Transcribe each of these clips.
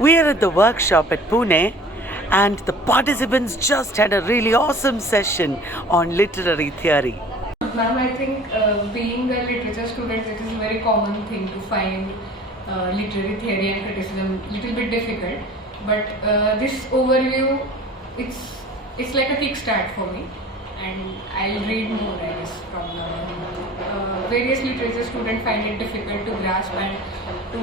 We are at the workshop at Pune, and the participants just had a really awesome session on literary theory. Ma'am, I think being a literature student, it is a very common thing to find literary theory and criticism little bit difficult. But this overview, it's like a kickstart for me, and I'll read more, I guess, from various literature students find it difficult to grasp and to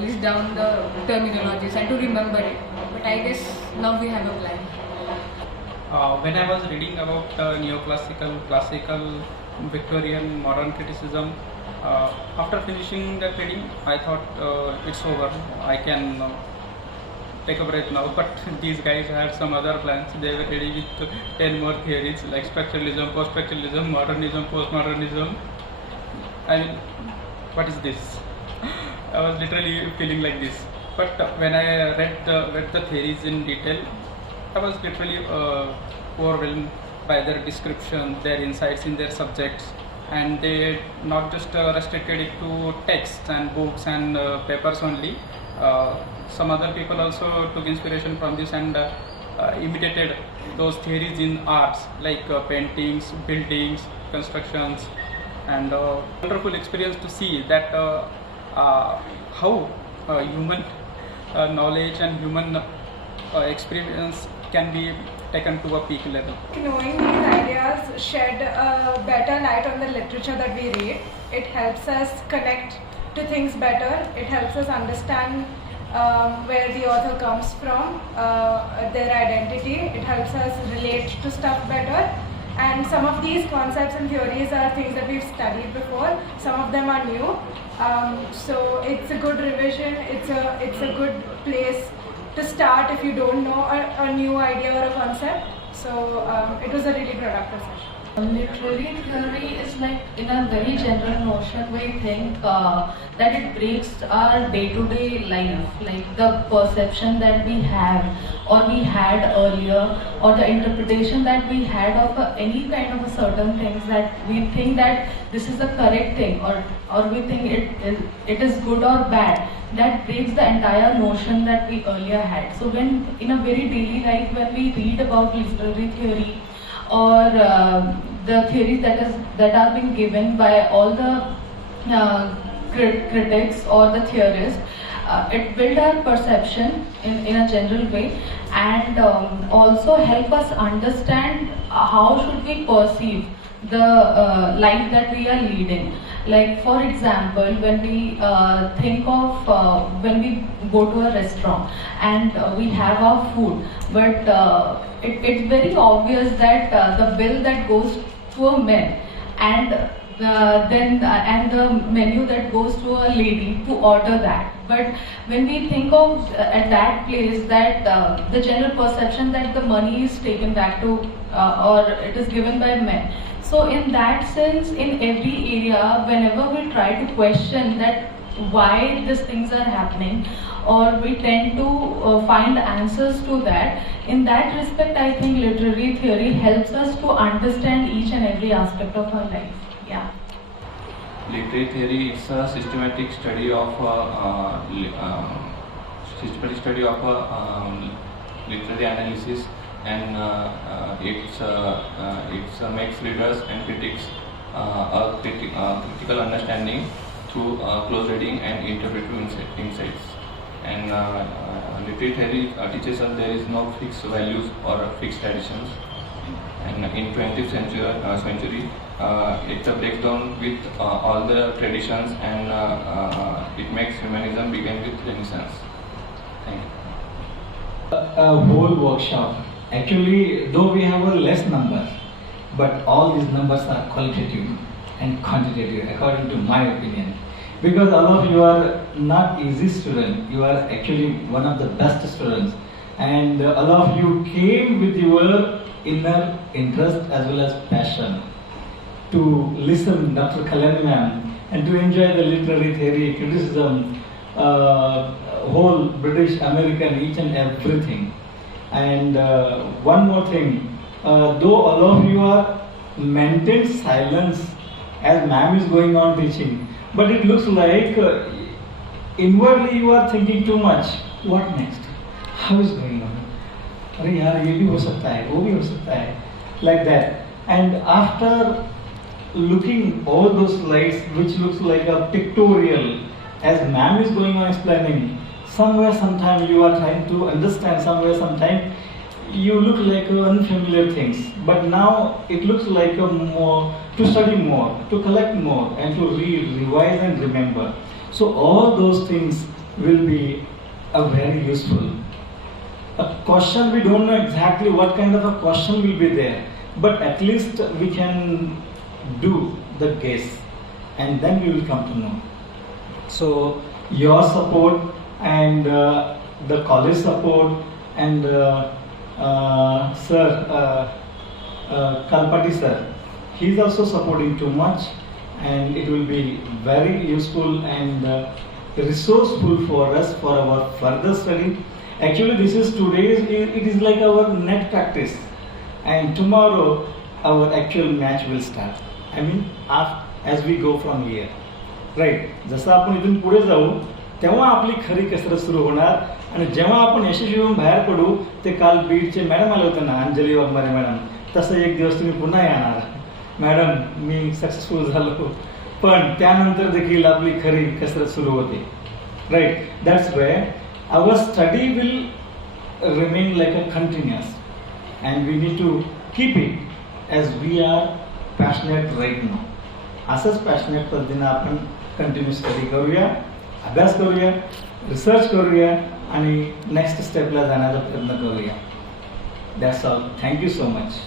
list down the terminologies and to remember it. But I guess now we have a plan. When I was reading about neoclassical, classical, Victorian, modern criticism, after finishing that reading, I thought it's over. I can take a breath now. But these guys had some other plans. They were ready with 10 more theories like structuralism, post-structuralism, modernism, postmodernism. I mean, what is this? I was literally feeling like this. But when I read the theories in detail, I was literally overwhelmed by their description, their insights in their subjects, and they not just restricted it to texts and books and papers only. Some other people also took inspiration from this and imitated those theories in arts like paintings, buildings, constructions, and wonderful experience to see that how human knowledge and human experience can be taken to a peak level. Knowing these ideas shed a better light on the literature that we read. It helps us connect to things better. It helps us understand where the author comes from, their identity. It helps us relate to stuff better. And some of these concepts and theories are things that we've studied before. Some of them are new. So it's a good revision. It's a good place to start if you don't know a new idea or a concept. So it was a really productive session. Literary theory is like, in a very general notion, we think that it breaks our day-to-day life, like the perception that we have or we had earlier, or the interpretation that we had of any kind of a certain things, that we think that this is the correct thing, or we think it is good or bad. That breaks the entire notion that we earlier had. So when in a very daily life, when we read about literary theory or the theories that are being given by all the critics or the theorists, it builds our perception in a general way, and also help us understand how should we perceive the life that we are leading. Like, for example, when we think of when we go to a restaurant and we have our food, but it's very obvious that the bill that goes to a man and and the menu that goes to a lady to order that. But when we think of at that place that the general perception that the money is taken back to or it is given by men. So in that sense, in every area, whenever we try to question that why these things are happening, or we tend to find answers to that, in that respect, I think literary theory helps us to understand each and every aspect of our life. Yeah. Literary theory is a systematic study of literary analysis, and it makes readers and critics a critical understanding through close reading and interpretive insights. And literary theory teaches us there is no fixed values or fixed traditions. And in 20th century, it breaks down with all the traditions, and it makes humanism begin with Renaissance. Thank you. A whole workshop. Actually, though we have a less number, but all these numbers are qualitative and quantitative, according to my opinion. Because all of you are not easy students, you are actually one of the best students, and all of you came with your inner interest as well as passion to listen Dr. Kalyani ma'am and to enjoy the literary theory, criticism, whole British, American, each and everything. And one more thing, though all of you are maintained silence as ma'am is going on teaching, but it looks like inwardly you are thinking too much. what next? How is going on? अरे यार ये भी हो सकता है, वो भी हो सकता है, like that. And after looking all those slides, which looks like a pictorial, as ma'am is going on explaining, somewhere sometime you are trying to understand, somewhere sometime you look like unfamiliar things, but now it looks like a more to study more, to collect more, and to read, revise, and remember. So all those things will be very useful. A question, we don't know exactly what kind of a question will be there, but at least we can do the guess, and then we will come to know. So your support and the college support and sir Kalpati sir, he is also supporting too much, and it will be very useful and resourceful for us for our further study. Actually, this is today's, it is like our net practice, and tomorrow our actual match will start. I mean, as we go from here, right? जसं आपण इथून पुढे जाऊ तेव्हा आपली खरी कसरत सुरू होणार, आणि जेव्हा आपण यशस्वी होऊन बाहेर पडू, ते काल बीडचे मॅडम आले होते ना, अंजली वाघमारे मॅडम, तसं एक दिवस तुम्ही पुन्हा येणार. मॅडम मी सक्सेसफुल झालो, पण त्यानंतर देखील आपली खरी कसरत सुरू होते. Right, that's way our study will remain like a continuous, and we need to keep it as we are passionate right now. असंच पॅशनेट पद्धतीनं आपण कंटिन्यू स्टडी करूया, अभ्यास करूया, रिसर्च करूया, आणि नेक्स्ट स्टेपला जाण्याचा प्रयत्न करूया. That's all. Thank you so much.